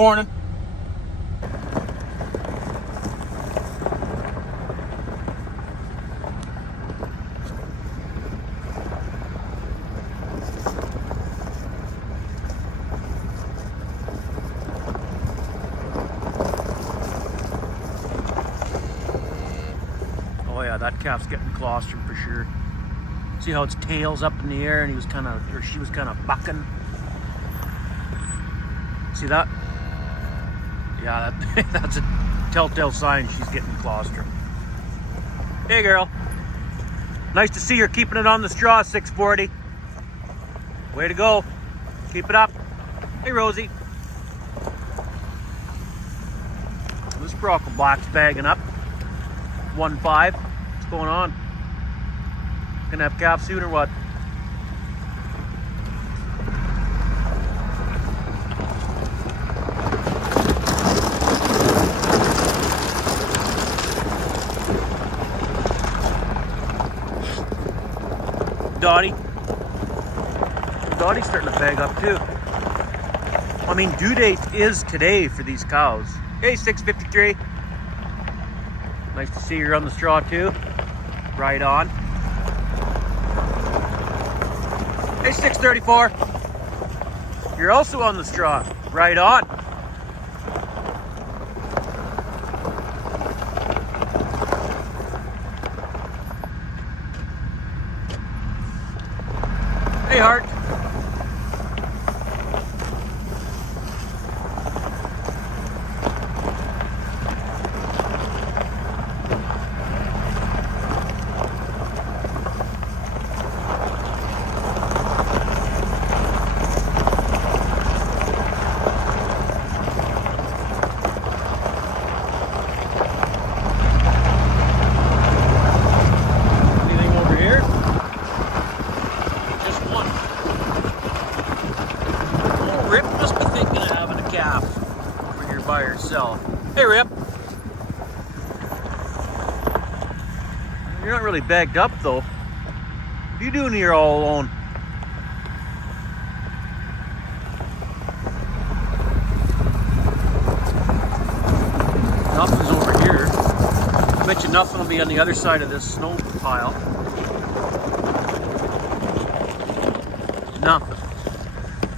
Morning. Oh yeah, that calf's getting colostrum for sure. See how its tail's up in the air and she was kind of bucking. See that? Yeah, that's a telltale sign she's getting colostrum. Hey girl. Nice to see you're keeping it on the straw, 640. Way to go. Keep it up. Hey Rosie. This Brockle Black's bagging up. 1.5. What's going on? Gonna have calf soon or what? Dottie's starting to bag up too. I mean, due date is today for these cows. Hey, 653. Nice to see you're on the straw too. Right on. Hey, 634. You're also on the straw. Right on. Hey, Hart. Rip must be thinking of having a calf over here by herself. Hey, Rip. You're not really bagged up, though. What are you doing here all alone? Nothing's over here. I bet you nothing will be on the other side of this snow pile. Nothing.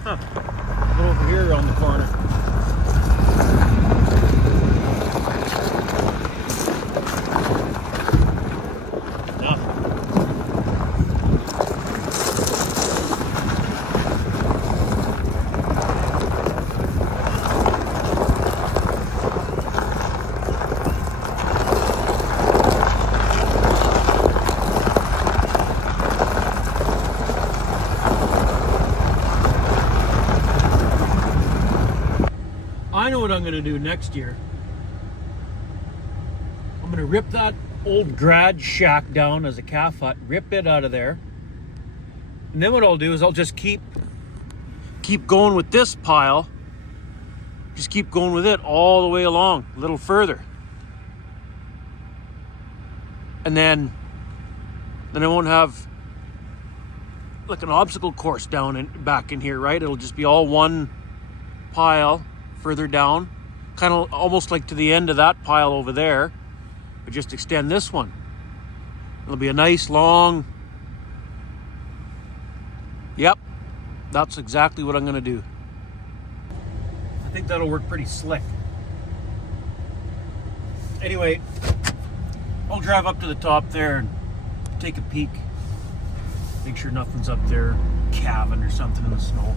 Huh. Go over here around the corner. Nothing. I know what I'm going to do next year. I'm going to rip that old garage shack down as a calf hut, rip it out of there. And then what I'll do is I'll just keep going with this pile. Just keep going with it all the way along, a little further. And then I won't have like an obstacle course back in here, right? It'll just be all one pile further down, kind of almost like to the end of that pile over there, but just extend this one. It'll be a nice long, yep, that's exactly what I'm going to do. I think that'll work pretty slick. Anyway, I'll drive up to the top there and take a peek, make sure nothing's up there calving or something in the snow.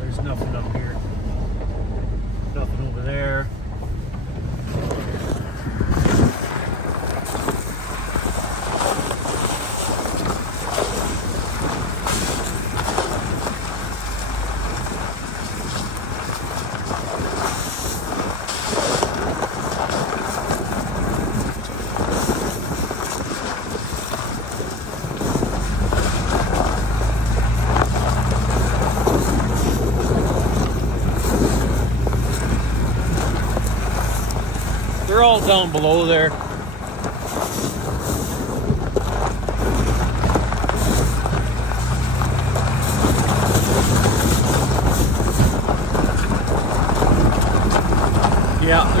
There's nothing up here. Nothing over there. They're all down below there.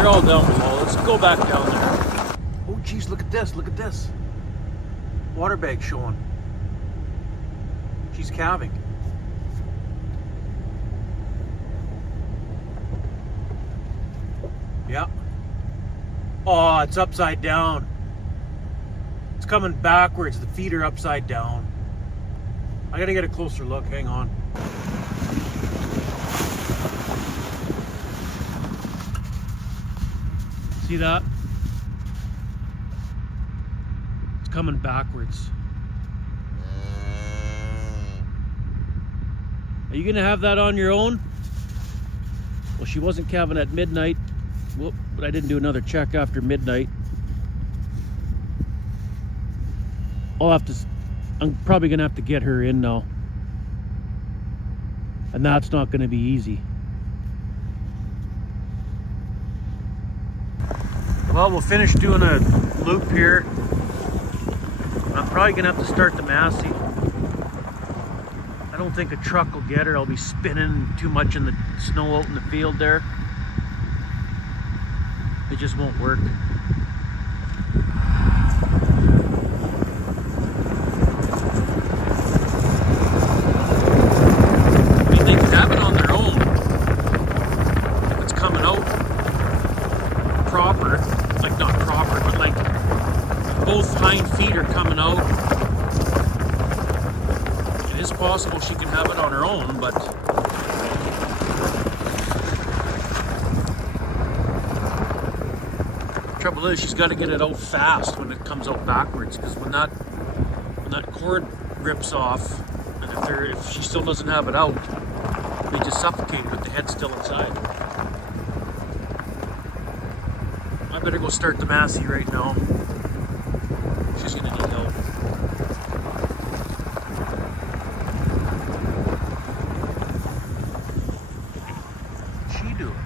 They're all down below. Let's go back down there. Oh geez, look at this, look at this. Water bag showing. She's calving. Yeah. Oh, it's upside down. It's coming backwards. The feet are upside down. I gotta get a closer look. Hang on. See that? It's coming backwards. Are you gonna have that on your own? Well, she wasn't calving at midnight. Whoop, but I didn't do another check after midnight. I'm probably gonna have to get her in now. And that's not gonna be easy. Well, we'll finish doing a loop here. I'm probably gonna have to start the Massey. I don't think a truck will get her. I'll be spinning too much in the snow out in the field there. It just won't work. I mean, they can have it on their own if it's coming out proper. Like, not proper, but like both hind feet are coming out. It is possible she can have it on her own, but trouble is she's got to get it out fast when it comes out backwards, because when that cord rips off, and if she still doesn't have it out, they just suffocate with the head still inside. I better go start the Massey right now. She's gonna need help. What's she doing?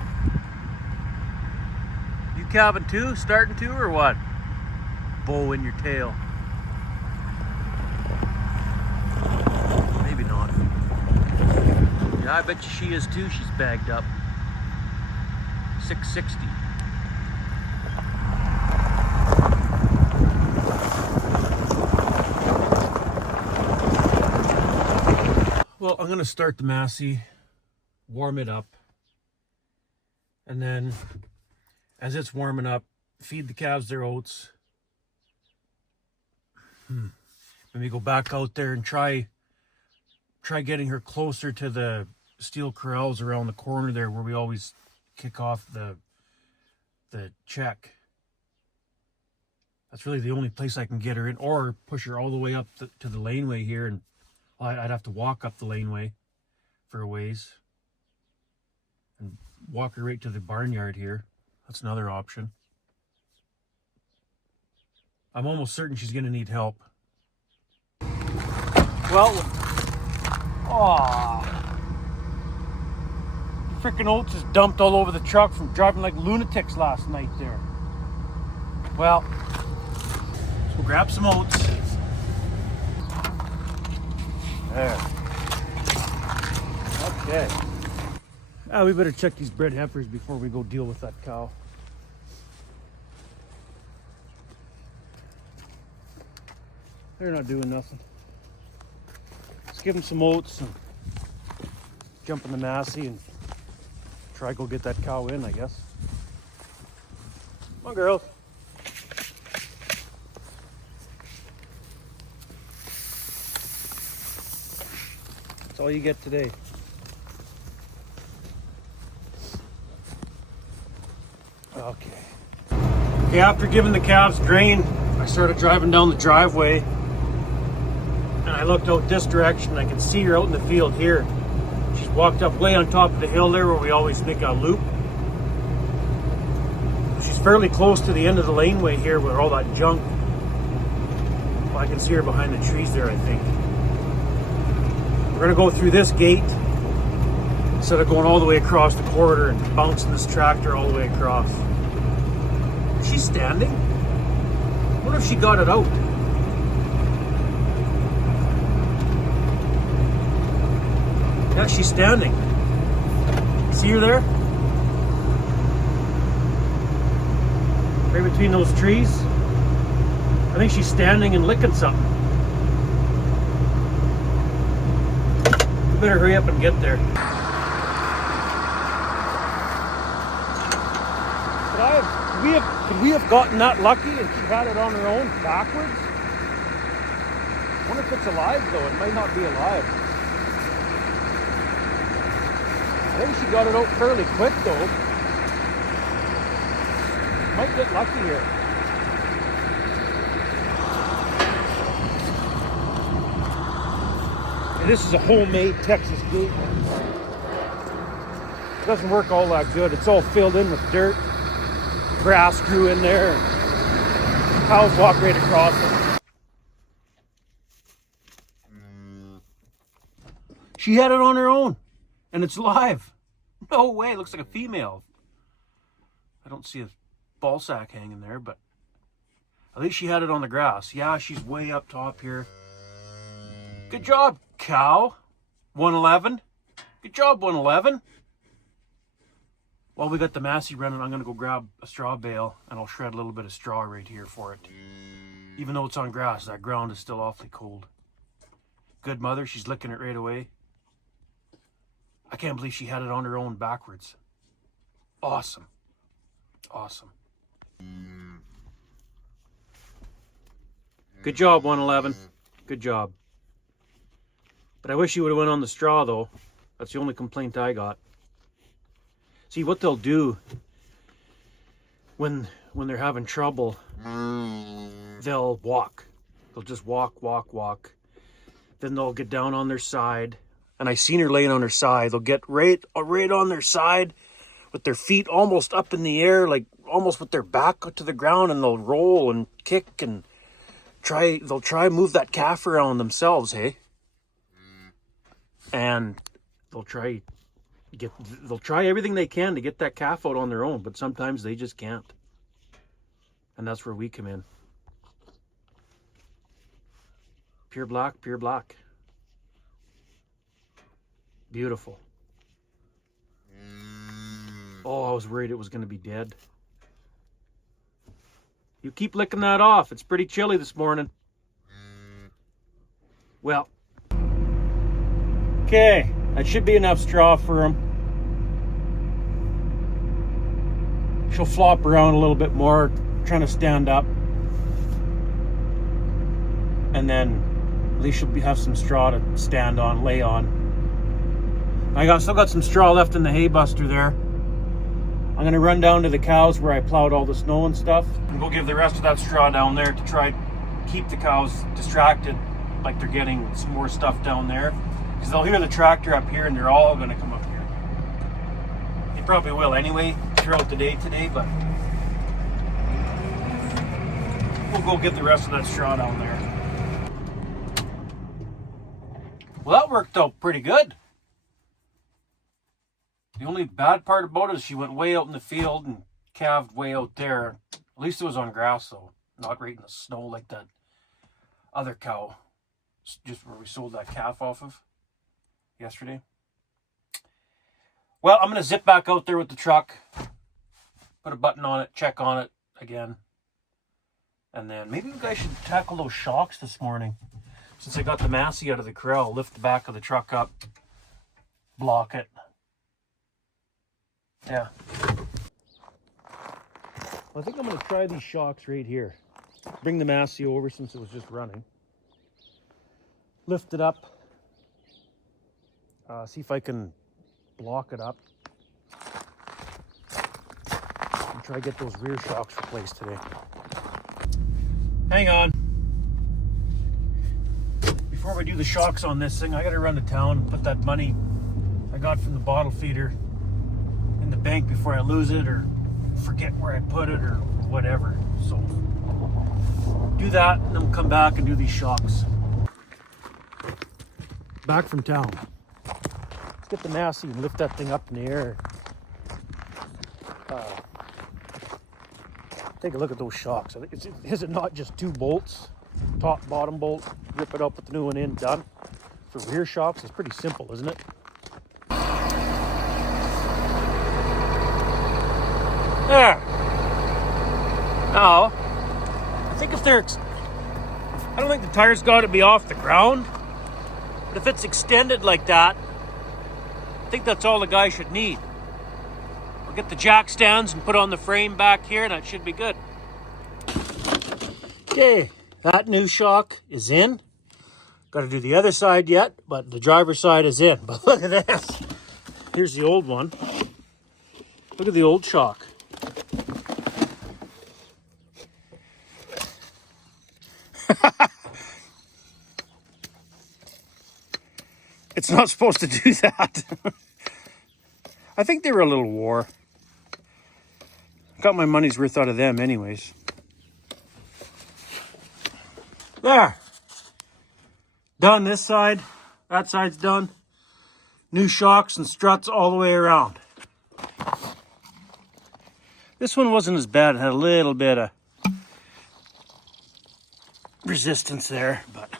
Calving too? Starting to, or what? Bow in your tail. Maybe not. Yeah, I bet you she is too. She's bagged up. 660. Well, I'm gonna start the Massey, warm it up, and then as it's warming up, feed the calves their oats. Maybe go back out there and try getting her closer to the steel corrals around the corner there where we always kick off the check. That's really the only place I can get her in, or push her all the way up to the laneway here, and I'd have to walk up the laneway for a ways and walk her right to the barnyard here. That's another option. I'm almost certain she's gonna need help. Well, frickin' oats is dumped all over the truck from driving like lunatics last night there. Well, so we'll grab some oats. There. Okay. We better check these bred heifers before we go deal with that cow. They're not doing nothing. Let's give them some oats and jump in the Massey and try go get that cow in, I guess. Come on, girls. That's all you get today. Okay, after giving the calves grain, I started driving down the driveway, and I looked out this direction. I can see her out in the field here. She's walked up way on top of the hill there where we always make a loop. She's fairly close to the end of the laneway here where all that junk. Well, I can see her behind the trees there, I think. We're gonna go through this gate instead of going all the way across the corridor and bouncing this tractor all the way across. Is she standing? I wonder if she got it out. Yeah, she's standing. See her there? right between those trees. I think she's standing and licking something. We better hurry up and get there. Could we have gotten that lucky and she had it on her own backwards? I wonder if it's alive though. It might not be alive. I think she got it out fairly quick though. Might get lucky here. And this is a homemade Texas gate. It doesn't work all that good. It's all filled in with dirt. Grass grew in there. Cows walk right across it. She had it on her own. And it's live. No way. It looks like a female. I don't see a ball sack hanging there, but at least she had it on the grass. Yeah, she's way up top here. Good job, cow. 111. Good job, 111. While we got the Massey running, I'm going to go grab a straw bale and I'll shred a little bit of straw right here for it. Even though it's on grass, that ground is still awfully cold. Good mother, she's licking it right away. I can't believe she had it on her own backwards. Awesome. Awesome. Good job, 111. Good job. But I wish you would have went on the straw though. That's the only complaint I got. See, what they'll do when they're having trouble, they'll walk. They'll just walk. Then they'll get down on their side. And I seen her laying on her side. They'll get right on their side with their feet almost up in the air, like almost with their back to the ground, and they'll roll and kick and they'll try move that calf around themselves, hey? And they'll try everything they can to get that calf out on their own, but sometimes they just can't. And that's where we come in. Pure black, pure black. Beautiful. Oh, I was worried it was going to be dead. You keep licking that off. It's pretty chilly this morning. Well. Okay, that should be enough straw for him. She'll flop around a little bit more, trying to stand up. And then at least she'll have some straw to stand on, lay on. Still got some straw left in the hay buster there. I'm going to run down to the cows where I plowed all the snow and stuff and go give the rest of that straw down there to try keep the cows distracted, like they're getting some more stuff down there. Because they'll hear the tractor up here and they're all going to come up here. They probably will anyway throughout the day today, but we'll go get the rest of that straw down there. Well, that worked out pretty good. The only bad part about it is she went way out in the field and calved way out there. At least it was on grass though, not right in the snow like that other cow, just where we sold that calf off of yesterday. Well, I'm going to zip back out there with the truck, put a button on it, check on it again. And then maybe you guys should tackle those shocks this morning. Since I got the Massey out of the corral, lift the back of the truck up, block it. Yeah. Well, I think I'm going to try these shocks right here. Bring the Massey over since it was just running. Lift it up. See if I can block it up. And try to get those rear shocks replaced today. Hang on. Before we do the shocks on this thing, I got to run to town and put that money I got from the bottle feeder in the bank before I lose it or forget where I put it or whatever. So do that and then we'll come back and do these shocks. Back from town. Let's get the Massey and lift that thing up in the air. Take a look at those shocks. Is it not just 2 bolts? Top, bottom bolt, rip it up with the new one in, done. For rear shocks, it's pretty simple, isn't it? There. Now, I think if they're, I don't think the tire's got to be off the ground, but if it's extended like that, I think that's all the guy should need. I'll get the jack stands and put on the frame back here, and that should be good. Okay, that new shock is in. Got to do the other side yet, but the driver's side is in. But look at this. Here's the old one. Look at the old shock. It's not supposed to do that. I think they were a little wore. Got my money's worth out of them anyways. There. Done this side. That side's done. New shocks and struts all the way around. This one wasn't as bad. It had a little bit of resistance there, but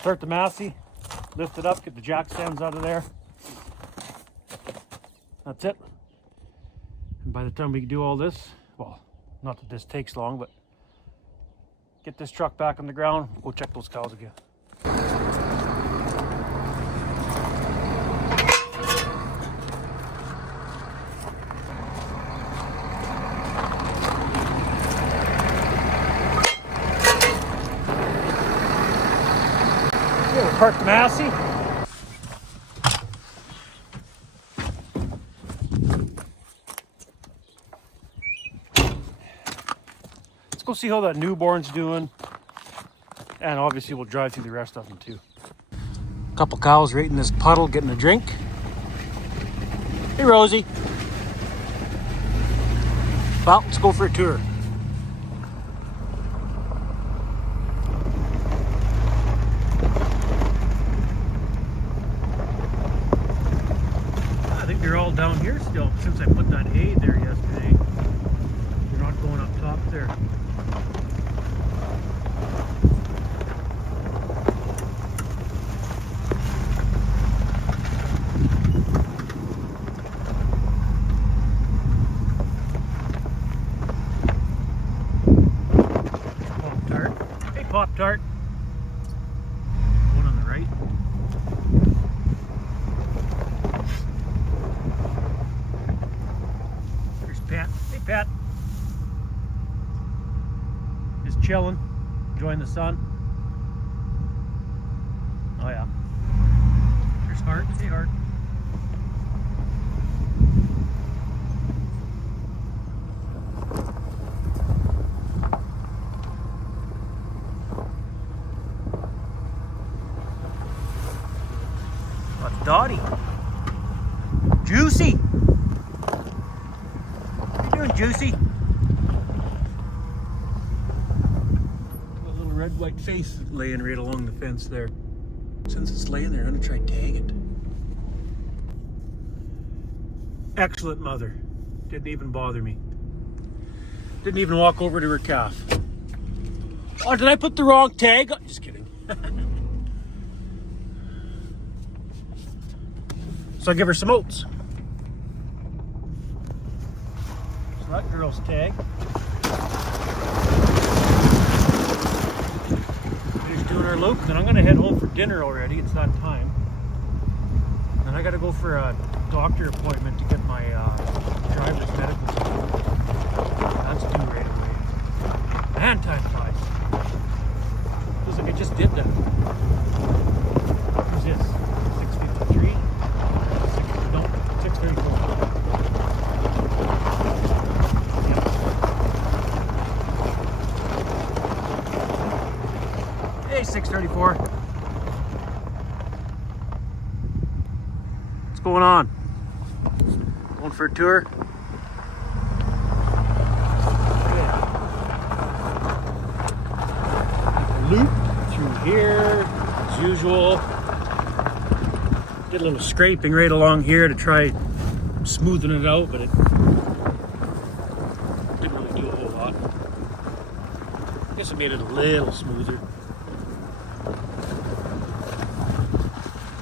start the Massey, lift it up, get the jack stands out of there. That's it. And by the time we do all this, well, not that this takes long, but get this truck back on the ground, go check those cows again. We'll park the Massey. Let's go see how that newborn's doing. And obviously we'll drive through the rest of them too. A couple cows right in this puddle getting a drink. Hey Rosie. Well, let's go for a tour. I think they're all down here still since I put that hay there yesterday. They're not going up top there. Pop-Tart. One on the right. There's Pat. Hey Pat. Just chilling, enjoying the sun. Oh yeah. There's Hart. Hey Hart. Dottie. Juicy. What are you doing, Juicy? A little red white face laying right along the fence there. Since it's laying there, I'm gonna try tag it. Excellent mother. Didn't even bother me. Didn't even walk over to her calf. Oh, did I put the wrong tag? Just kidding. So I give her some oats. So that girl's tag. She's doing her loop. Then I'm going to head home for dinner already. It's that time. Then I got to go for a doctor appointment to get my driver's medical. That's due right away. Man, time flies. Feels like I just did that. Who's this? 6:53. 6:34. Hey, 6:34. What's going on? Going for a tour? Loop through here, as usual. Did a little scraping right along here to try smoothing it out, but it didn't really do a whole lot. I guess it made it a little smoother.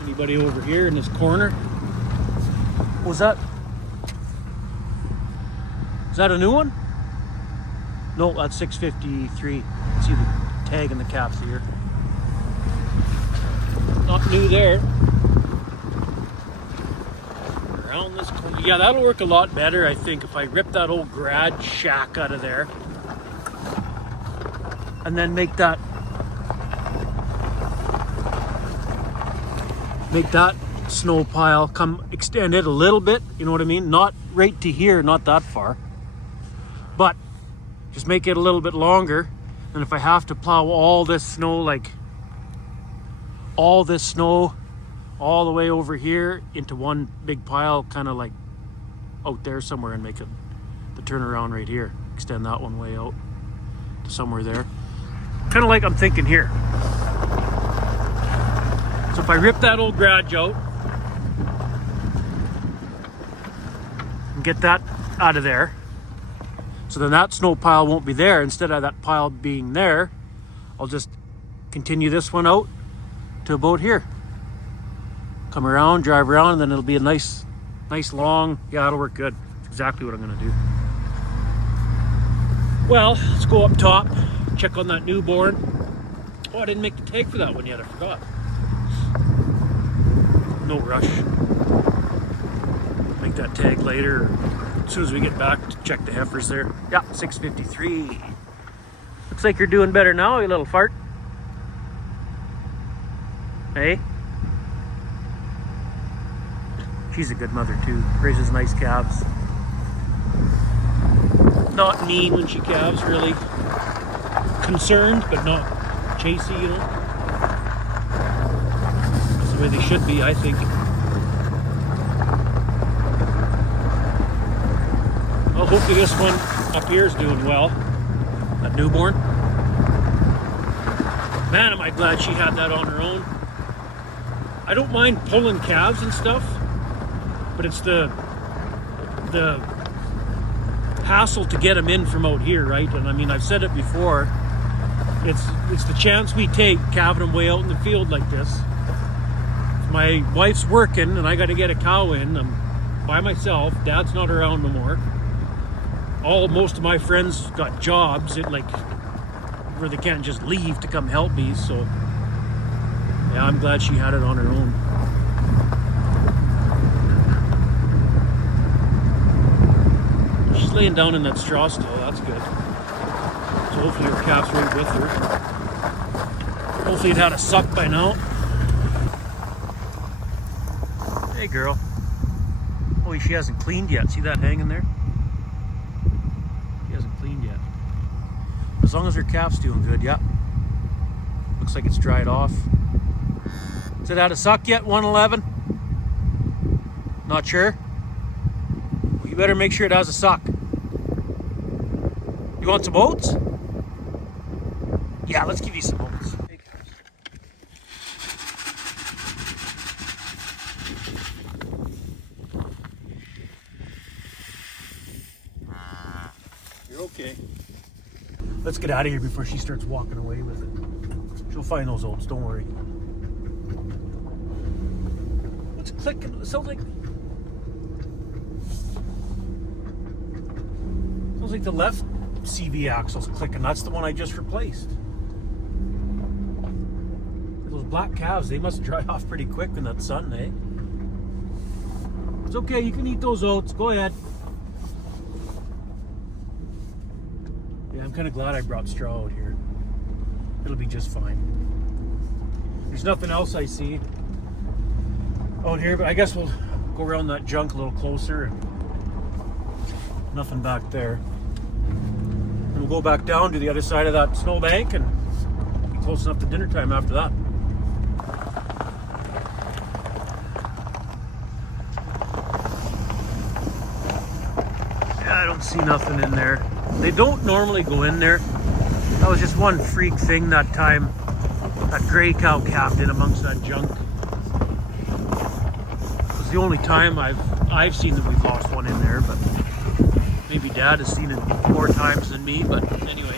Anybody over here in this corner? What was that? Is that a new one? No, that's 653. See the tag in the caps here. Not new there. Around this corner. Yeah, that'll work a lot better, I think, if I rip that old garage shack out of there. And then make that snow pile extend it a little bit, you know what I mean? Not right to here, not that far. But just make it a little bit longer. And if I have to plow all this snow, like all this snow all the way over here into one big pile, kind of like out there somewhere, and make it the turnaround right here. Extend that one way out to somewhere there. Kind of like I'm thinking here. So if I rip that old garage out and get that out of there, so then that snow pile won't be there. Instead of that pile being there, I'll just continue this one out to about here. Come around, drive around, and then it'll be a nice long, yeah, it'll work good. That's exactly what I'm gonna do. Well, let's go up top, check on that newborn. Oh, I didn't make the tag for that one yet, I forgot. No rush. Make that tag later, as soon as we get back to check the heifers there. Yeah, 653. Looks like you're doing better now, you little fart. Hey? She's a good mother too. Raises nice calves. Not mean when she calves, really. Concerned, but not chasey, you know. That's the way they should be, I think. Well, hopefully this one up here is doing well. That newborn. Man, am I glad she had that on her own. I don't mind pulling calves and stuff, but it's the hassle to get them in from out here, right? And I mean, I've said it before, it's the chance we take calving them way out in the field like this. If my wife's working and I got to get a cow in, I'm by myself, Dad's not around no more. Most of my friends got jobs where they can't just leave to come help me, so yeah, I'm glad she had it on her own. She's laying down in that straw still, that's good. So hopefully her calf's right with her. Hopefully it had a suck by now. Hey girl. Oh, she hasn't cleaned yet. See that hanging there? She hasn't cleaned yet. As long as her calf's doing good, yeah. Looks like it's dried off. Has it had a suck yet, 111? Not sure? Well, you better make sure it has a suck. You want some oats? Yeah, let's give you some oats. You're okay. Let's get out of here before she starts walking away with it. She'll find those oats, don't worry. What's clicking? It sounds like the left CV axle's clicking. That's the one I just replaced. Those black calves, they must dry off pretty quick in that sun, eh? It's okay, you can eat those oats. Go ahead. Yeah, I'm kind of glad I brought straw out here. It'll be just fine. There's nothing else I see out here, but I guess we'll go around that junk a little closer. And nothing back there. And we'll go back down to the other side of that snowbank and be close enough to dinner time after that. Yeah, I don't see nothing in there. They don't normally go in there. That was just one freak thing that time. That gray cow calved in amongst that junk. It was the only time I've seen that we've lost one in there, but maybe Dad has seen it more times than me, but anyway.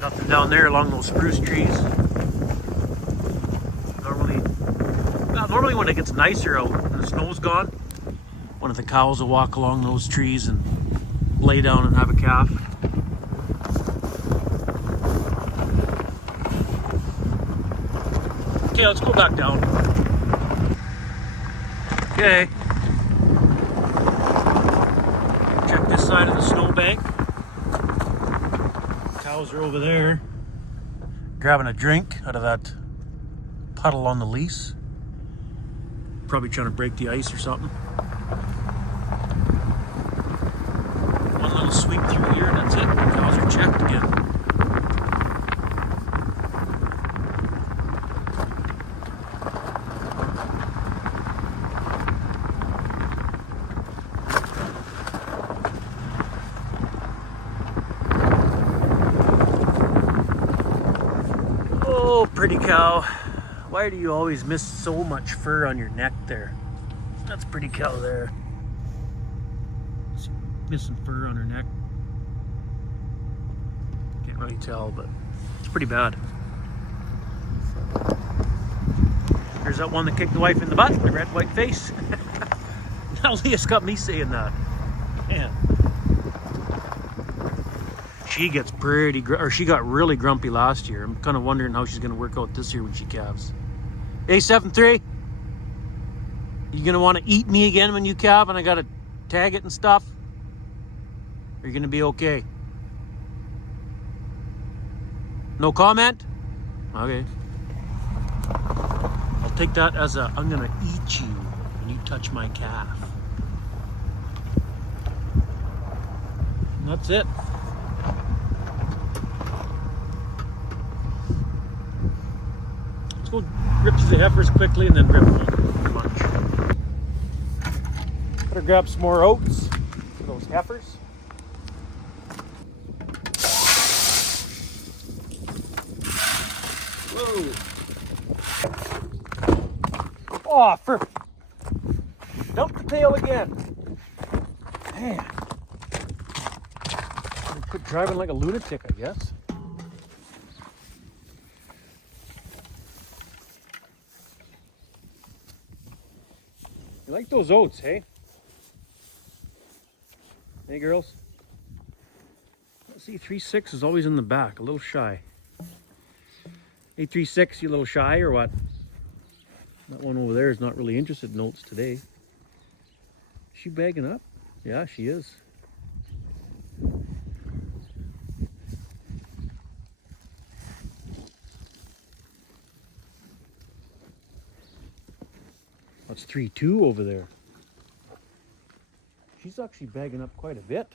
Nothing down there along those spruce trees. Normally when it gets nicer out and the snow's gone, One of the cows will walk along those trees and lay down and have a calf. Okay, let's go back down. Okay. Check this side of the snowbank. Cows are over there grabbing a drink out of that puddle on the lease. Probably trying to break the ice or something. One little sweep through here and that's it. The cows are checked again. Oh, pretty cow. Why do you always miss so much fur on your neck there? That's a pretty cow there. She's missing fur on her neck. Can't really tell, but it's pretty bad. There's that one that kicked the wife in the butt, the red, white face. Now Leah's got me saying that. Man. She gets she got really grumpy last year. I'm kind of wondering how she's going to work out this year when she calves. Hey, 7-3, you going to want to eat me again when you calve and I got to tag it and stuff? Or are you going to be okay? No comment? Okay. I'll take that as I'm going to eat you when you touch my calf. And that's it. Let's go rip through the heifers quickly and then rip home lunch. Better grab some more oats for those heifers. Whoa. Oh, dump the tail again. Man. Quit driving like a lunatic, I guess. You like those oats, hey? Hey, girls. Let's see, 3-6 is always in the back, a little shy. Hey, 3-6, you a little shy or what? That one over there is not really interested in oats today. Is she bagging up? Yeah, she is. That's 3-2 over there. She's actually bagging up quite a bit.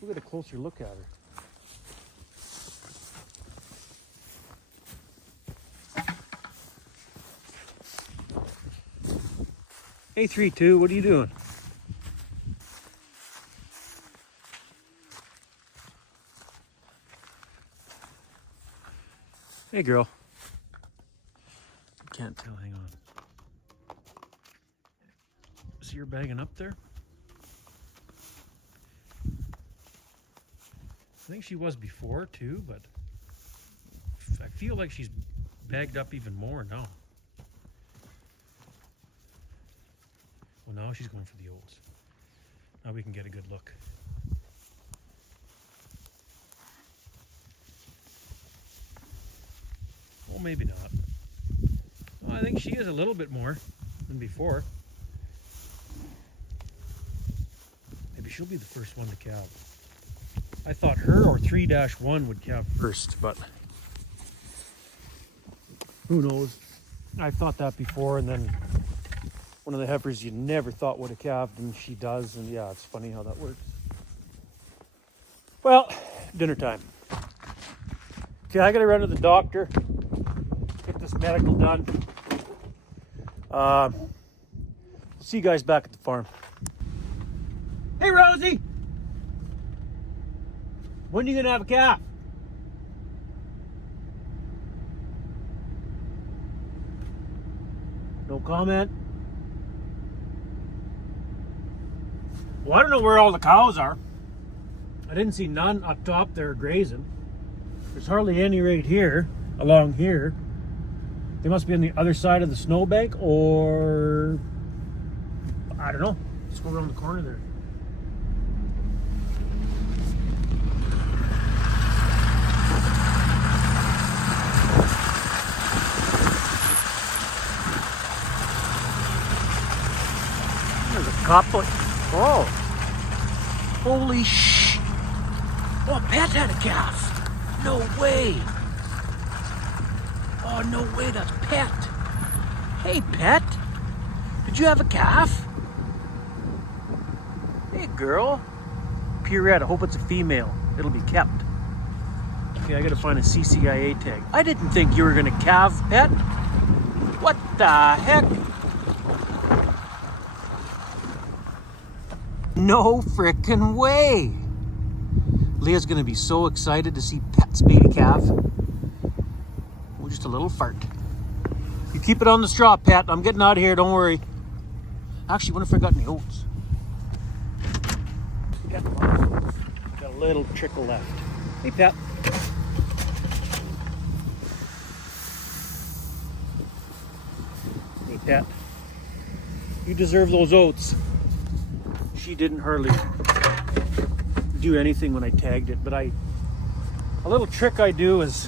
We'll get a closer look at her. Hey, 3-2, what are you doing? Hey, girl. I can't tell, hang on. See her bagging up there? I think she was before too, but I feel like she's bagged up even more now. Well, now she's going for the oats. Now we can get a good look. Well, maybe not. Well, I think she is a little bit more than before. Maybe she'll be the first one to calve. I thought her or 3-1 would calve first, but who knows? I thought that before, and then one of the heifers you never thought would have calved, and she does, and yeah, it's funny how that works. Well, dinner time. Okay, I gotta run to the doctor, get this medical done. See you guys back at the farm. Hey, Rosie! When are you gonna have a calf? No comment? Well, I don't know where all the cows are. I didn't see none up top there grazing. There's hardly any right here, along here. They must be on the other side of the snowbank, or I don't know. Let's go around the corner there. There's a couple. Oh. Holy sh! Oh, Pat had a calf. No way. Oh, no way, that's Pat. Hey, Pat. Did you have a calf? Hey, girl. Pierrette, I hope it's a female. It'll be kept. Okay, I gotta find a CCIA tag. I didn't think you were gonna calve, Pet. What the heck? No frickin' way. Leah's gonna be so excited to see Pet's baby calf. Oh, just a little fart. You keep it on the straw, Pat. I'm getting out of here, don't worry. Actually, what if I got any oats? Got a little trickle left. Hey, Pat. Hey, Pat. You deserve those oats. She didn't hardly do anything when I tagged it, but a little trick I do is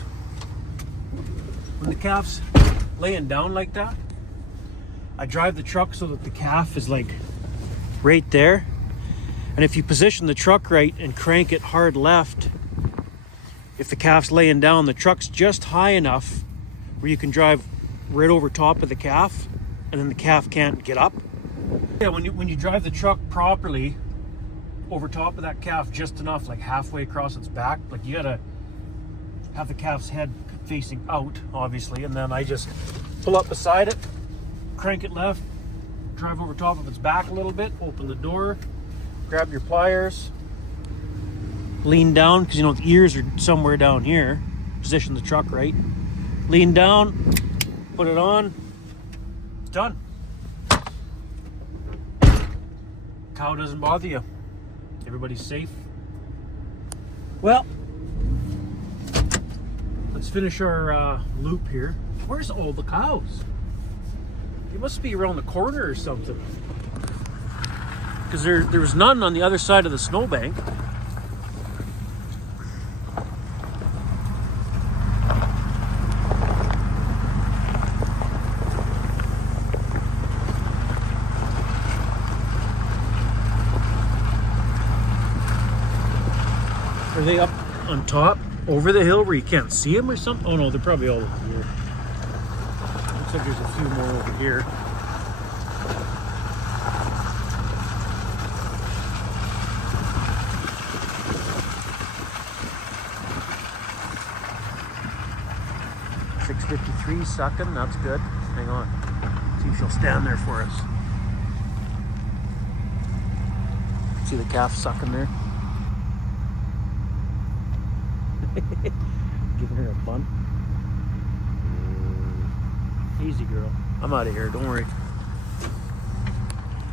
when the calf's laying down like that, I drive the truck so that the calf is like right there. And if you position the truck right and crank it hard left, if the calf's laying down, the truck's just high enough where you can drive right over top of the calf, and then the calf can't get up. Yeah, when you drive the truck properly over top of that calf just enough, like halfway across its back, like you gotta have the calf's head facing out, obviously, and then I just pull up beside it, crank it left, drive over top of its back a little bit, open the door, grab your pliers, lean down, because you know the ears are somewhere down here, position the truck right, lean down, put it on, it's done. Cow doesn't bother you. Everybody's safe. Well, let's finish our loop here. Where's all the cows? They must be around the corner or something. Because there was none on the other side of the snowbank. Are they up on top, over the hill where you can't see them or something? Oh no, they're probably all over here. Looks like there's a few more over here. .653 sucking, that's good. Hang on. See if she'll stand there for us. See the calf sucking there? Giving her a bun. Easy, girl. I'm out of here, don't worry.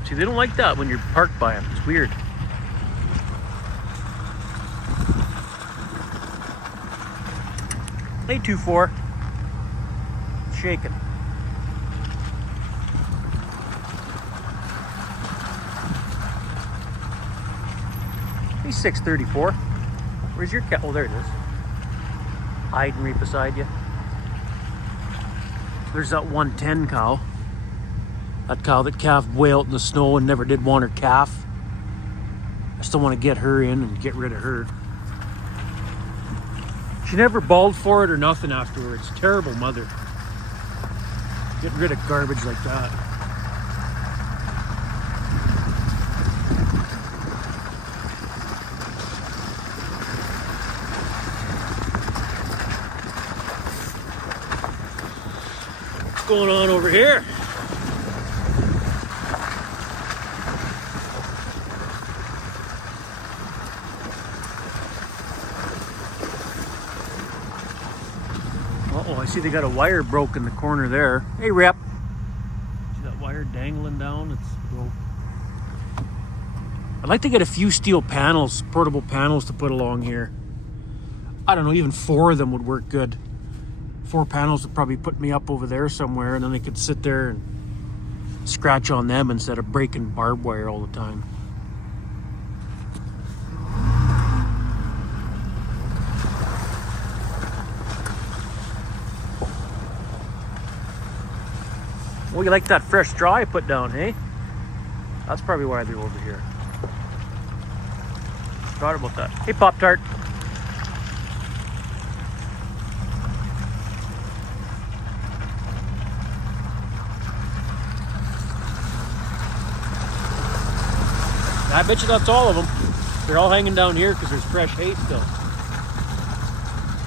See, they don't like that when you're parked by them. It's weird. Hey, 2-4. Shaking. He's 634. Where's your cat? Oh, there it is. Hiding right beside you. There's that 110 cow. That cow that calved way out in the snow and never did want her calf. I still want to get her in and get rid of her. She never bawled for it or nothing afterwards. Terrible mother. Get rid of garbage like that. What's going on over here? Uh-oh, I see they got a wire broke in the corner there. Hey, Rep. See that wire dangling down? It's broke. I'd like to get a few steel panels, portable panels to put along here. I don't know, even 4 of them would work good. 4 panels would probably put me up over there somewhere, and then they could sit there and scratch on them instead of breaking barbed wire all the time. Well, you like that fresh straw I put down, hey? That's probably why they're over here. Forgot about that. Hey, Pop-Tart. I bet you that's all of them. They're all hanging down here because there's fresh hay still.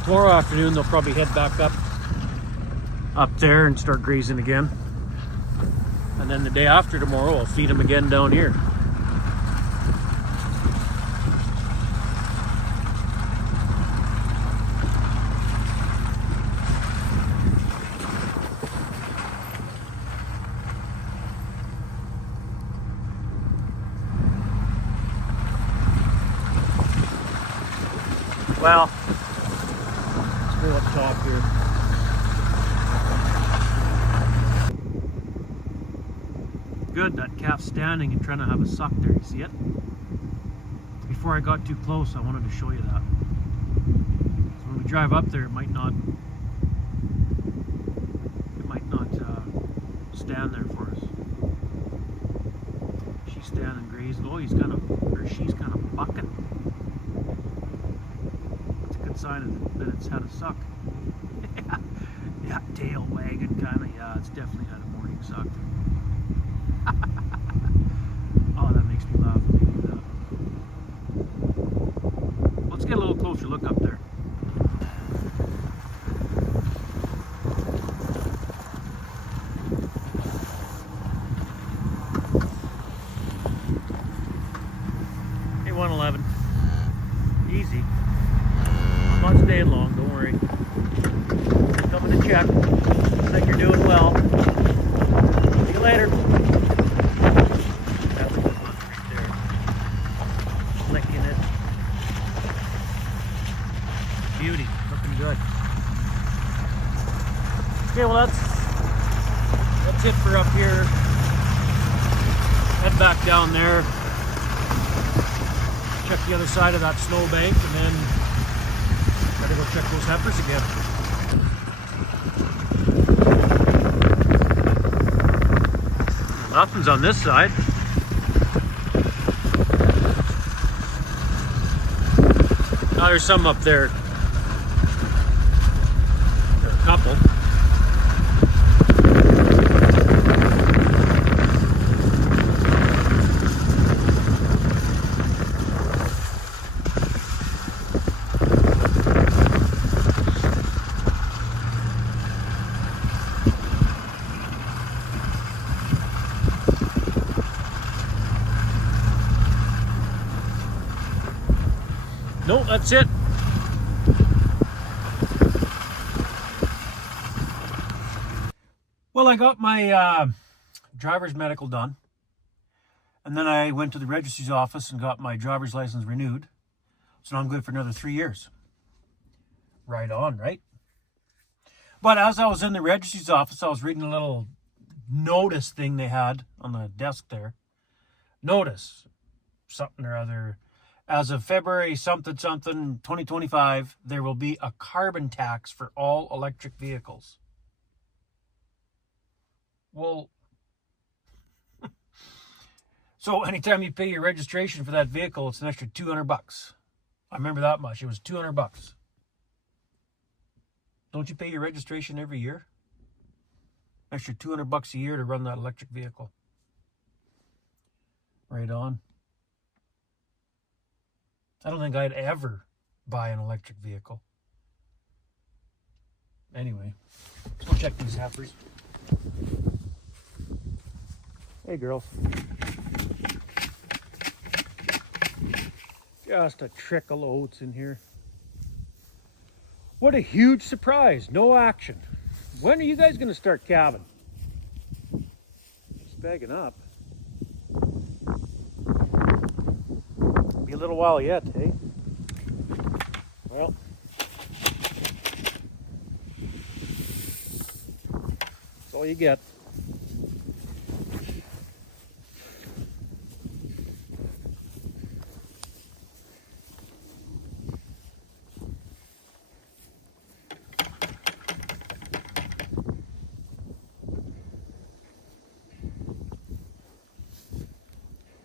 Tomorrow afternoon, they'll probably head back up there and start grazing again. And then the day after tomorrow, I'll feed them again down here. Well, let's go up top here. Good, that calf's standing and trying to have a suck there. You see it? Before I got too close, I wanted to show you that. So when we drive up there, it might not stand there for us. She's standing grazing. Oh, she's kind of bucking. Sign that it's had a suck. Yeah, tail wagging kind of. Yeah, it's definitely had a morning suck. Oh, that makes me laugh when they do that. Let's get a little closer look up there. Hey, 111. Easy. Not staying long, don't worry. Coming to check. Looks like you're doing well. See you later. That's a good one right there. Licking it. Beauty. Looking good. Okay, well that's it for up here. Head back down there. Check the other side of that snowbank and then gotta go check those heifers again. Nothing's on this side. Now there's some up there. There are a couple. No, that's it. Well, I got my driver's medical done. And then I went to the registry's office and got my driver's license renewed. So now I'm good for another 3 years. Right on, right? But as I was in the registry's office, I was reading a little notice thing they had on the desk there. Notice, something or other. As of February something 2025, there will be a carbon tax for all electric vehicles. Well, so anytime you pay your registration for that vehicle, it's an extra $200. I remember that much. It was $200. Don't you pay your registration every year? Extra $200 a year to run that electric vehicle. Right on. I don't think I'd ever buy an electric vehicle. Anyway, let's go check these heifers. Hey, girls. Just a trickle of oats in here. What a huge surprise. No action. When are you guys going to start calving? It's bagging up. Be a little while yet, eh? Well, that's all you get.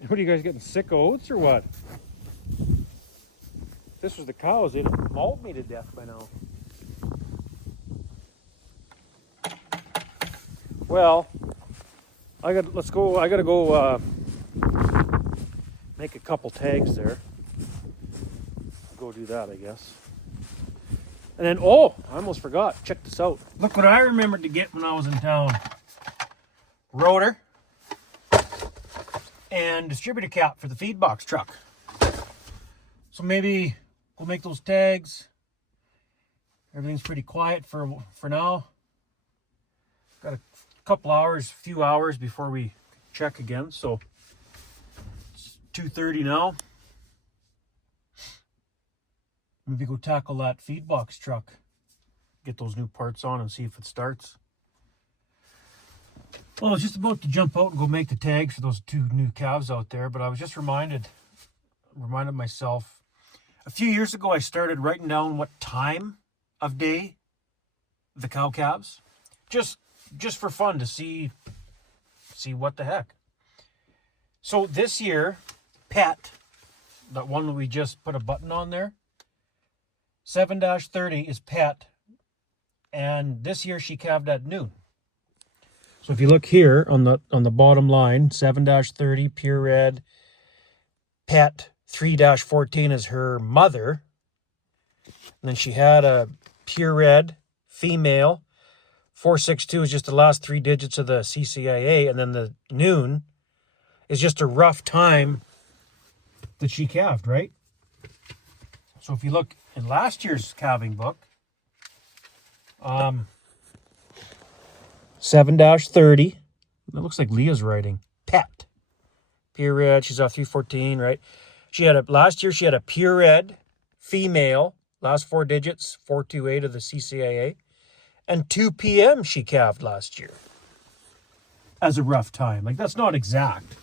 What are you guys getting, sick of oats or what? If this was the cows, they'd have mauled me to death by now. Well, I gotta go make a couple tags there. Go do that, I guess. And then, oh, I almost forgot. Check this out. Look what I remembered to get when I was in town. Rotor and distributor cap for the feed box truck. So maybe we'll make those tags. Everything's pretty quiet for now. Got a couple hours, few hours before we check again. So it's 2:30 now. Maybe go tackle that feed box truck. Get those new parts on and see if it starts. Well, I was just about to jump out and go make the tags for those 2 new calves out there, but I was just reminded myself. A few years ago, I started writing down what time of day the cow calves, just for fun to see what the heck. So this year, Pet, that one that we just put a button on there, 7-30 is Pet, and this year she calved at noon. So if you look here on the bottom line, 7-30 pure red, Pet 3-14 is her mother. And then she had a pure red female. 462 is just the last 3 digits of the CCIA, and then the noon is just a rough time that she calved, right? So if you look in last year's calving book, 7-30. That looks like Leah's writing. Pet. Pure red. She's off 314, right? Last year she had a pure red female. Last 4 digits, 428 of the CCIA. And 2 p.m. she calved last year. As a rough time. Like, that's not exact.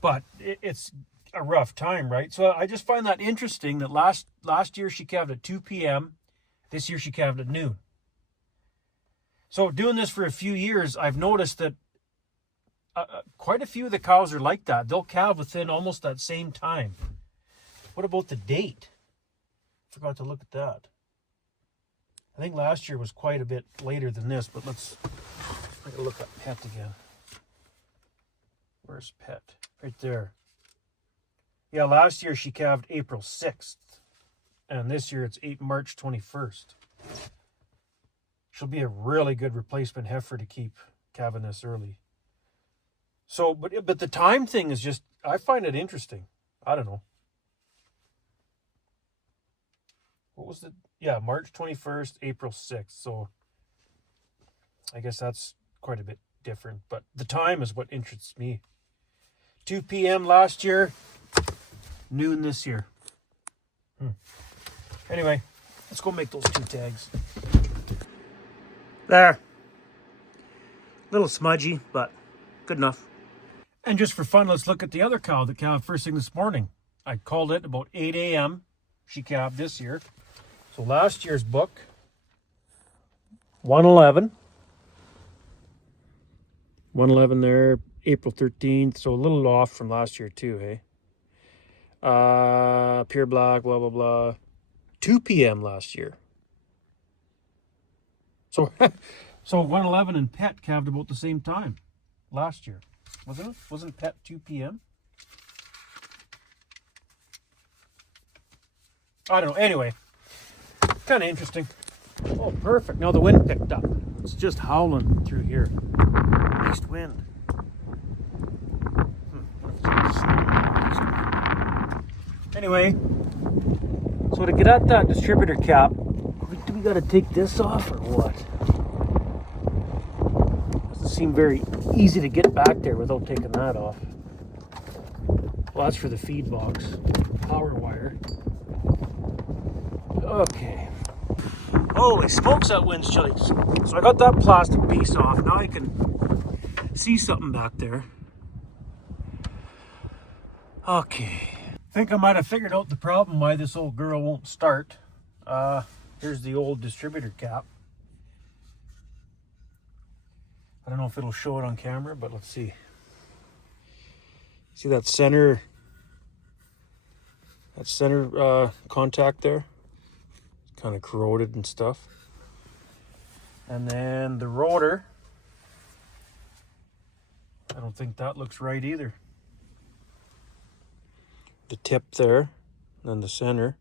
But it's a rough time, right? So I just find that interesting that last year she calved at 2 p.m. This year she calved at noon. So doing this for a few years, I've noticed that quite a few of the cows are like that. They'll calve within almost that same time. What about the date? Forgot to look at that. I think last year was quite a bit later than this, but let's take a look at Pet again. Where's Pet? Right there. Yeah, last year she calved April 6th, and this year it's March 21st. She'll be a really good replacement heifer to keep calving this early. So, but the time thing is just, I find it interesting. I don't know. What was March 21st, April 6th. So I guess that's quite a bit different, but the time is what interests me. 2 p.m. last year, noon this year. Anyway, let's go make those 2 tags. There. A little smudgy, but good enough. And just for fun, let's look at the other cow that calved first thing this morning. I called it about 8 a.m. She calved this year. So last year's book, 111. 111 there, April 13th. So a little off from last year too, hey? Pure black, blah, blah, blah. 2 p.m. last year. So 111 and Pet calved about the same time last year. Wasn't it? Wasn't Pet 2 p.m.? I don't know. Anyway, kind of interesting. Oh, perfect. Now the wind picked up. It's just howling through here. East wind. Anyway, so to get at that distributor cap, do we got to take this off or what? Doesn't seem very easy to get back there without taking that off. Well, that's for the feed box. Power wire. Okay. Holy smokes, that wind's chilly. So I got that plastic piece off. Now I can see something back there. Okay. I think I might have figured out the problem why this old girl won't start. Here's the old distributor cap. I don't know if it'll show it on camera, but let's see. See that center contact there? Kind of corroded and stuff. And then the rotor, I don't think that looks right either. The tip there, and then the center.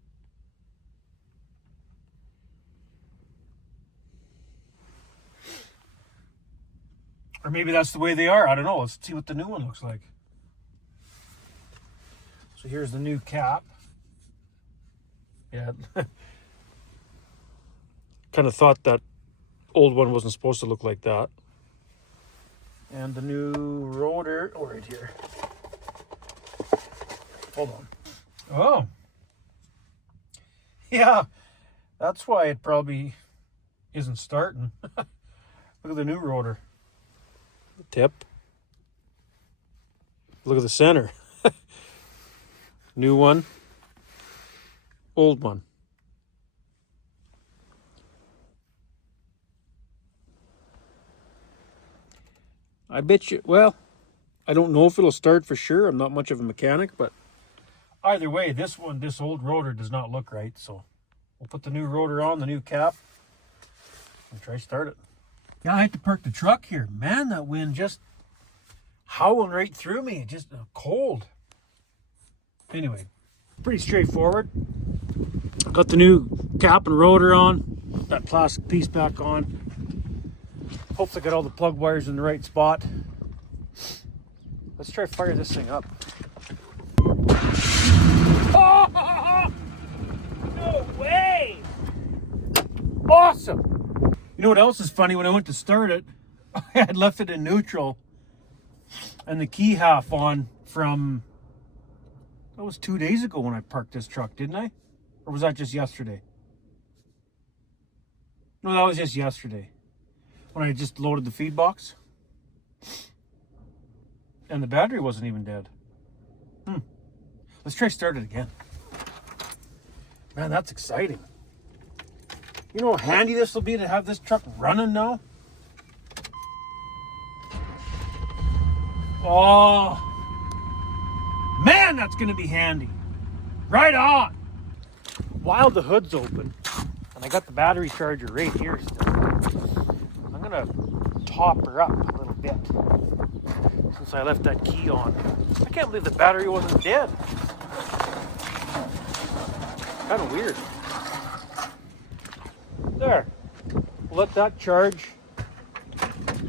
Or maybe that's the way they are. I don't know. Let's see what the new one looks like. So here's the new cap. Yeah. Kind of thought that old one wasn't supposed to look like that. And the new rotor, oh, right here. Hold on. Oh. Yeah, that's why it probably isn't starting. Look at the new rotor. The tip. Look at the center. New one. Old one. I bet you, well, I don't know if it'll start for sure. I'm not much of a mechanic, but either way, this old rotor does not look right. So we'll put the new rotor on, the new cap, and try start it. Yeah, I had to park the truck here. Man, that wind just howling right through me. Just cold. Anyway, pretty straightforward. Got the new cap and rotor on. That plastic piece back on. Hopefully got all the plug wires in the right spot. Let's try to fire this thing up. Oh, no way! Awesome! You know what else is funny? When I went to start it, I had left it in neutral and the key half on from, that was 2 days ago when I parked this truck, didn't I? Or was that just yesterday? No, that was just yesterday. When I just loaded the feed box. And the battery wasn't even dead. Let's try start it again. Man, that's exciting. You know how handy this will be to have this truck running now? Oh, man, that's gonna be handy. Right on. While the hood's open, and I got the battery charger right here still, I'm gonna top her up a little bit since I left that key on. I can't believe the battery wasn't dead. Kind of weird. There. We'll let that charge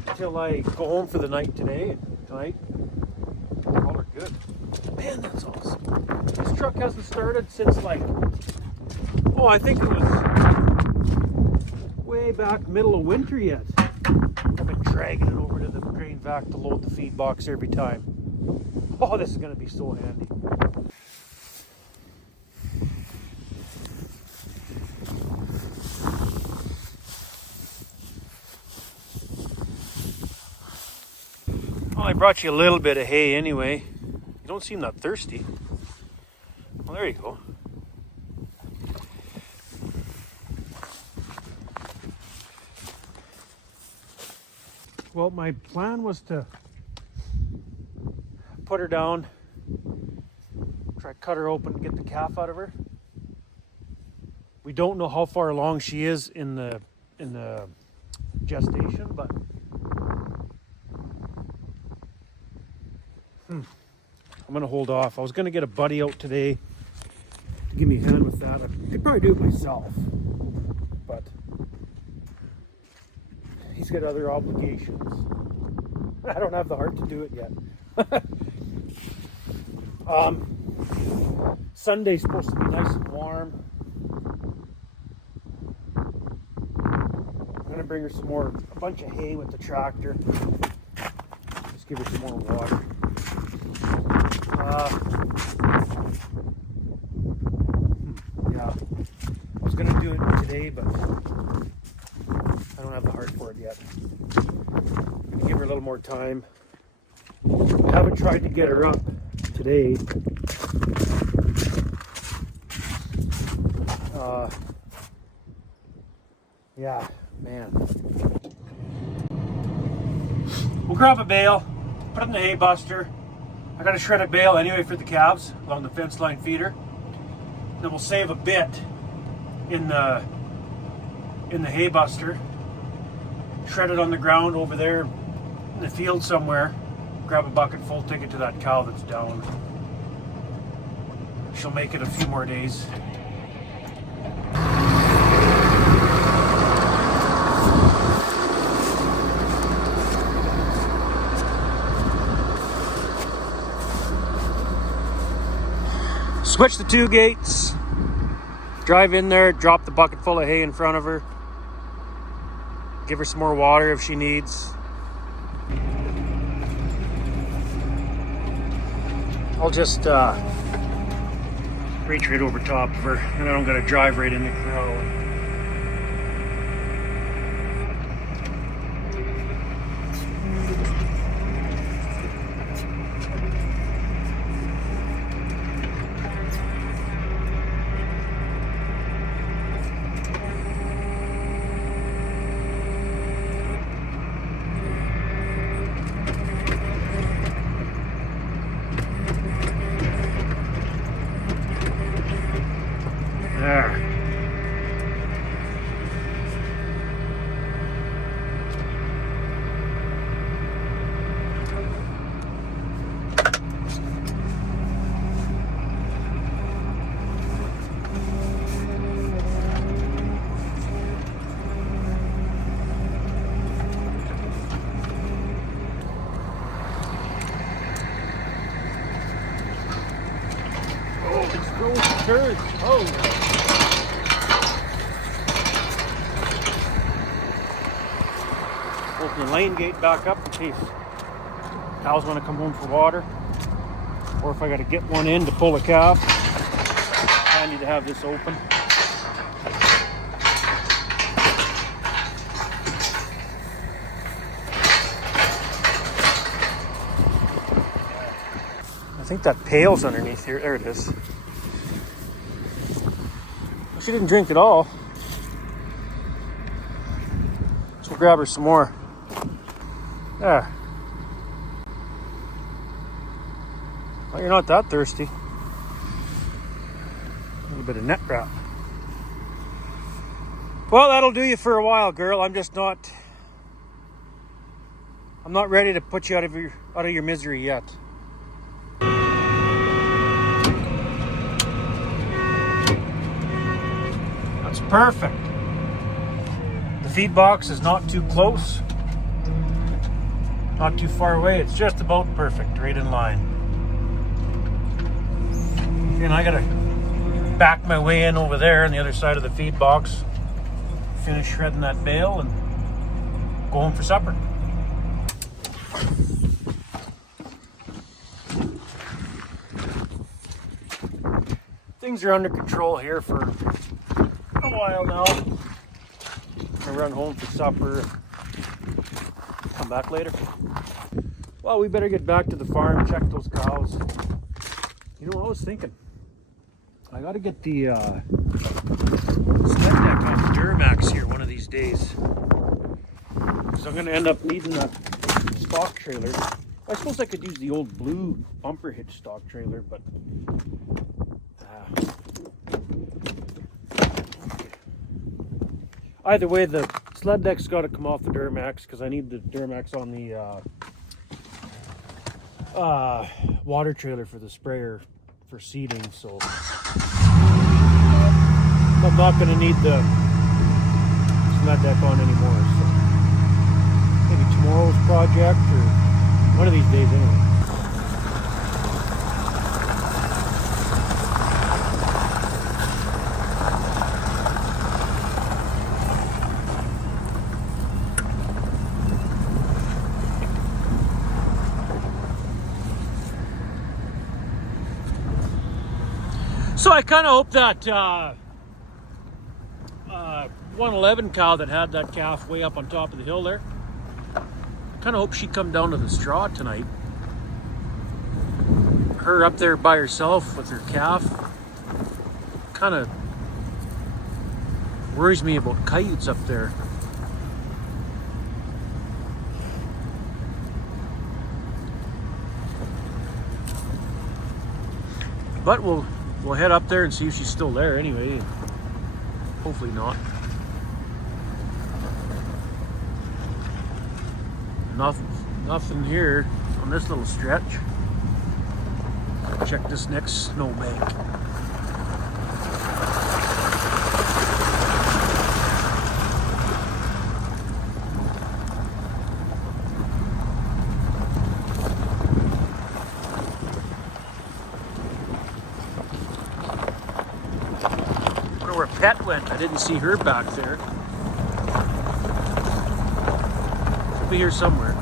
until I go home for the night tonight. All are good. Man, that's awesome. This truck hasn't started since I think it was way back middle of winter yet. I've been dragging it over to the grain vac to load the feed box every time. Oh, this is going to be so handy. Well, I brought you a little bit of hay anyway. You don't seem that thirsty. Well, there you go. Well, my plan was to put her down, try to cut her open, get the calf out of her. We don't know how far along she is in the gestation, but I'm gonna hold off. I was gonna get a buddy out today to give me a hand with that. I could probably do it myself, but he's got other obligations. I don't have the heart to do it yet. Sunday's supposed to be nice and warm. I'm gonna bring her a bunch of hay with the tractor. Just give her some more water. Yeah, I was gonna do it today, but I don't have the heart for it yet. I'm gonna give her a little more time. I haven't tried to get her up today. Yeah, man. We'll grab a bale, put it in the hay buster, I got a shredded bale anyway for the calves along the fence line feeder. Then we'll save a bit in the hay buster. Shred it on the ground over there in the field somewhere. Grab a bucket full, take it to that cow that's down. She'll make it a few more days. Switch the 2 gates, drive in there, drop the bucket full of hay in front of her, give her some more water if she needs. I'll just reach right over top of her, and I don't gotta drive right in the corral. There. Oh, it's going to turn. Oh. Open the lane gate back up in case cows want to come home for water, or if I got to get one in to pull a calf. Handy to have this open. I think that pail's underneath here. There it is. She didn't drink at all. So we'll grab her some more. There. Well, you're not that thirsty. A little bit of net wrap. Well, that'll do you for a while, girl. I'm not ready to put you out of your misery yet. That's perfect. The feed box is not too close, not too far away. It's just about perfect, right in line. And I gotta back my way in over there on the other side of the feed box, finish shredding that bale, and go home for supper. Things are under control here for a while now. I'm gonna run home for supper, come back later. Well, we better get back to the farm, check those cows. You know what I was thinking? I gotta get the sled deck off the Duramax here one of these days. Because I'm gonna end up needing that stock trailer. I suppose I could use the old blue bumper hitch stock trailer, but either way, the sled deck's got to come off the Duramax because I need the Duramax on the water trailer for the sprayer for seeding. So I'm not going to need the sled deck on anymore. So maybe tomorrow's project or one of these days anyway. So I kind of hope that 111 cow that had that calf way up on top of the hill there, I kind of hope she come down to the straw tonight. Her up there by herself with her calf kind of worries me about coyotes up there. But we'll head up there and see if she's still there anyway. Hopefully not. Nothing here on this little stretch. Check this next snowbank. Wonder where Pet went. I didn't see her back there. She'll be here somewhere.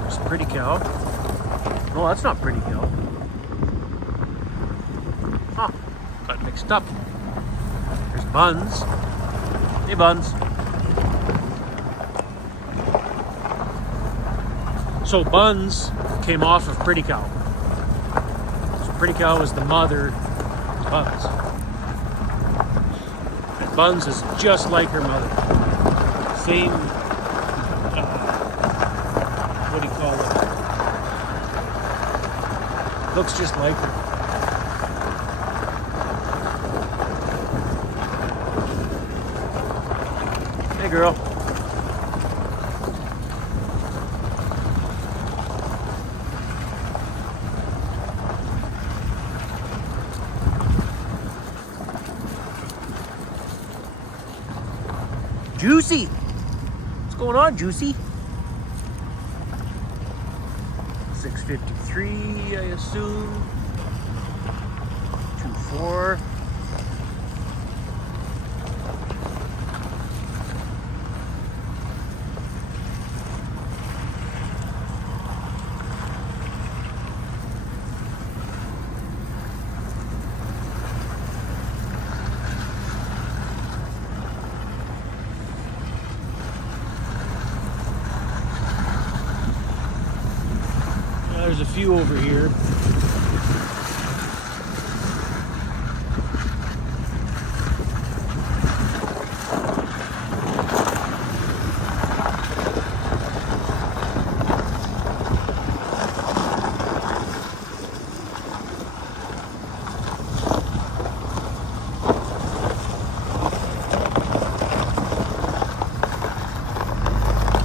There's a pretty cow. No, that's not pretty cow. Huh. Got mixed up. There's Buns. Hey, Buns. So Buns came off of Pretty Cow. So Pretty Cow is the mother of Buns. And Buns is just like her mother. Same, what do you call it? Looks just like her. Hey, girl. Juicy! What's going on, Juicy? 6:53, I assume. 2:04. There's a few over here.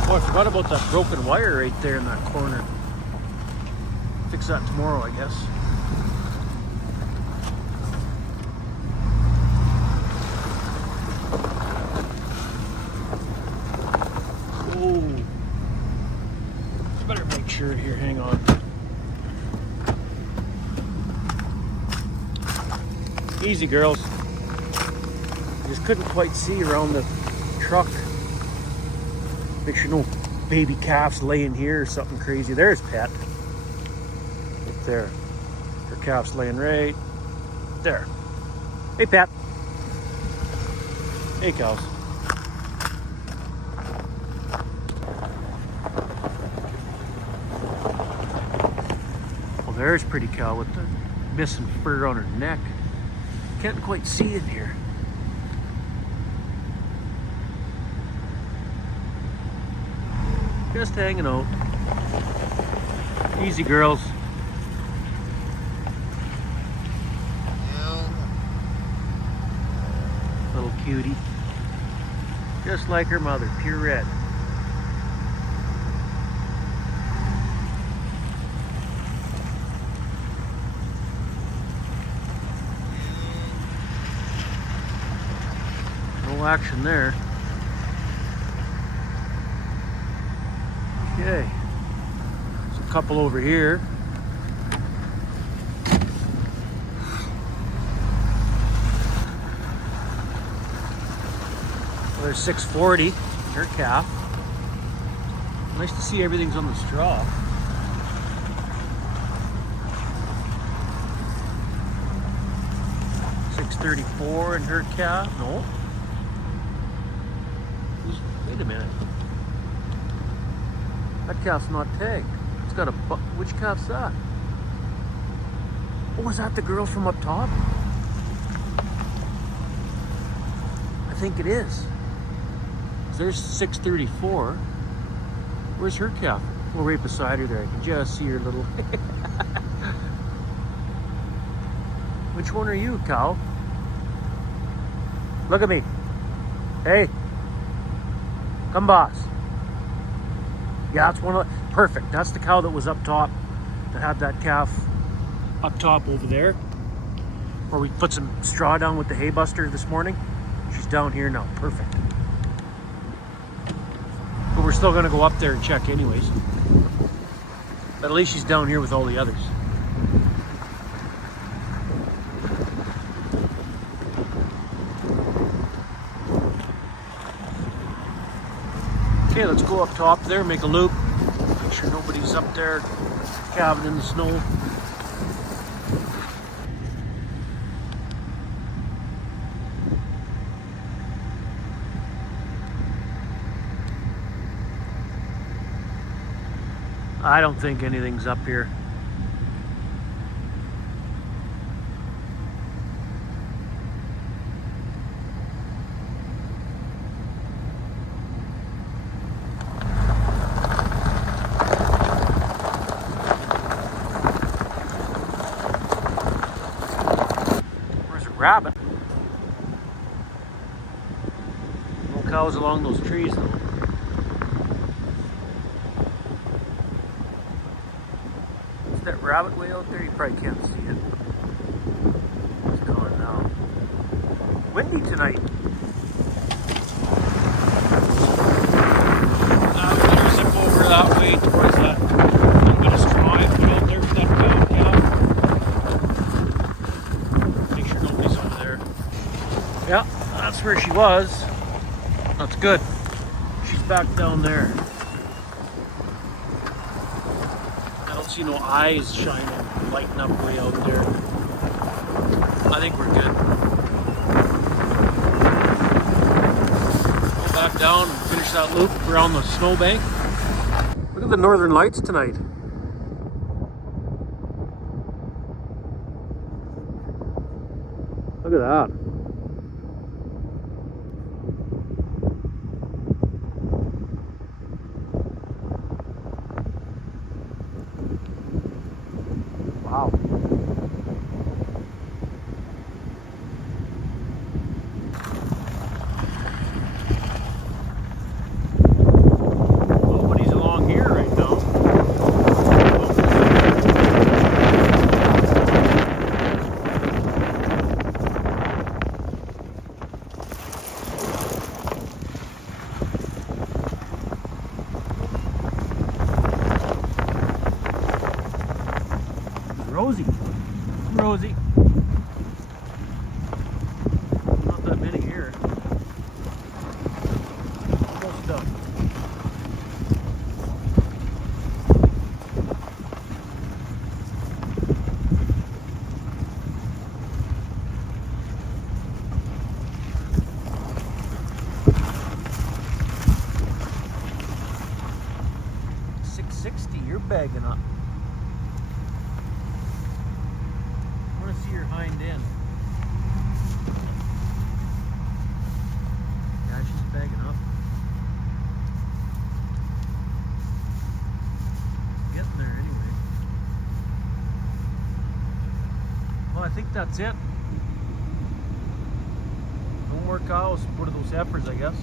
Oh, I forgot about that broken wire right there in that corner. Fix that tomorrow, I guess. Oh, better make sure here. Hang on. Easy, girls. I just couldn't quite see around the truck. Make sure no baby calves laying here or something crazy. There's Pet. There. Her calf's laying right there. Hey, Pat. Hey, cows. Well, there's Pretty Cow with the missing fur on her neck. Can't quite see in here. Just hanging out. Easy, girls. Little cutie. Just like her mother, pure red. No action there. Okay. There's a couple over here. There's 640, her calf. Nice to see everything's on the straw. $634 and her calf. No. Wait a minute. That calf's not tagged. It's got a which calf's that? Oh, is that the girl from up top? I think it is. There's 634. Where's her calf? We're right beside her there. I can just see her little. Which one are you, cow? Look at me. Hey. Come, boss. Yeah, that's one of the, perfect. That's the cow that was up top, that had that calf up top over there, where we put some straw down with the hay buster this morning. She's down here now. Perfect. But we're still gonna go up there and check anyways. But at least she's down here with all the others. Okay, let's go up top there, make a loop. Make sure nobody's up there calving in the snow. I don't think anything's up here. Where's a rabbit? No cows along those trees though. That rabbit way out there, you probably can't see it. It's gone now. Windy tonight. I'm gonna zip over that way towards that little bit of straw I put out there with that calf. Make sure nobody's over there. Yeah, that's where she was. That's good. She's back down there. See no eyes shining, lighting up way out there. I think we're good. Go back down and finish that loop around the snowbank. Look at the northern lights tonight. Look at that. Wow. Nobody's along here right now. 60, you're bagging up. I want to see your hind end. Yeah, she's bagging up. Getting there anyway. Well, I think that's it. No more cows. Go to those heifers, I guess.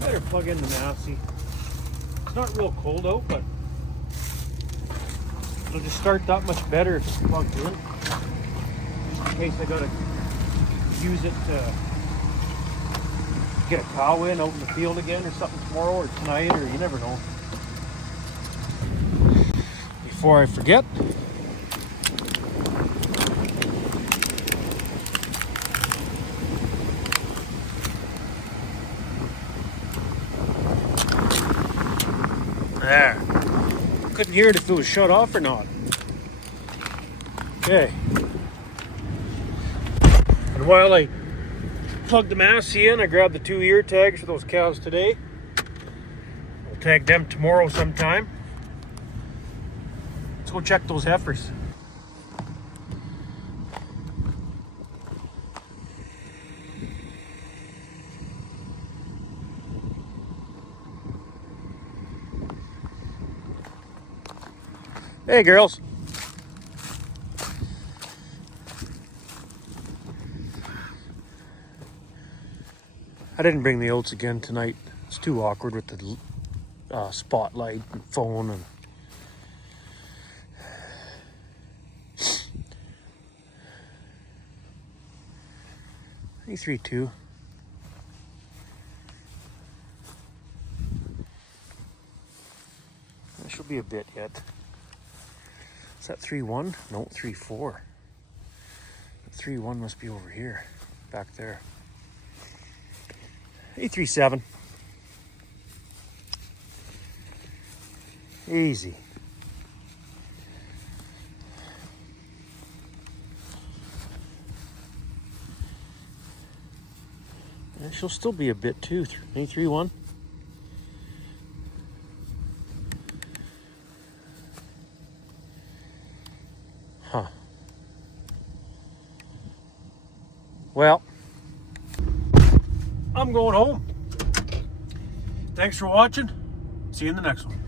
Better plug in the Massey. It's not real cold out, but it'll just start that much better if it's plugged in. Just in case I gotta use it to get a cow in out in the field again or something tomorrow or tonight, or you never know. Before I forget, there. Couldn't hear it if it was shut off or not. Okay. And while I plug the Massey in, I grabbed the 2 ear tags for those cows today. I'll tag them tomorrow sometime. Let's go check those heifers. Hey, girls. I didn't bring the oats again tonight. It's too awkward with the spotlight and phone and E3-2. That should be a bit yet. Is that 3-1? No, 3-4. 3-1 must be over here, back there. E3-7. Easy. And she'll still be a bit too. E3-1. Huh. Well, I'm going home. Thanks for watching. See you in the next one.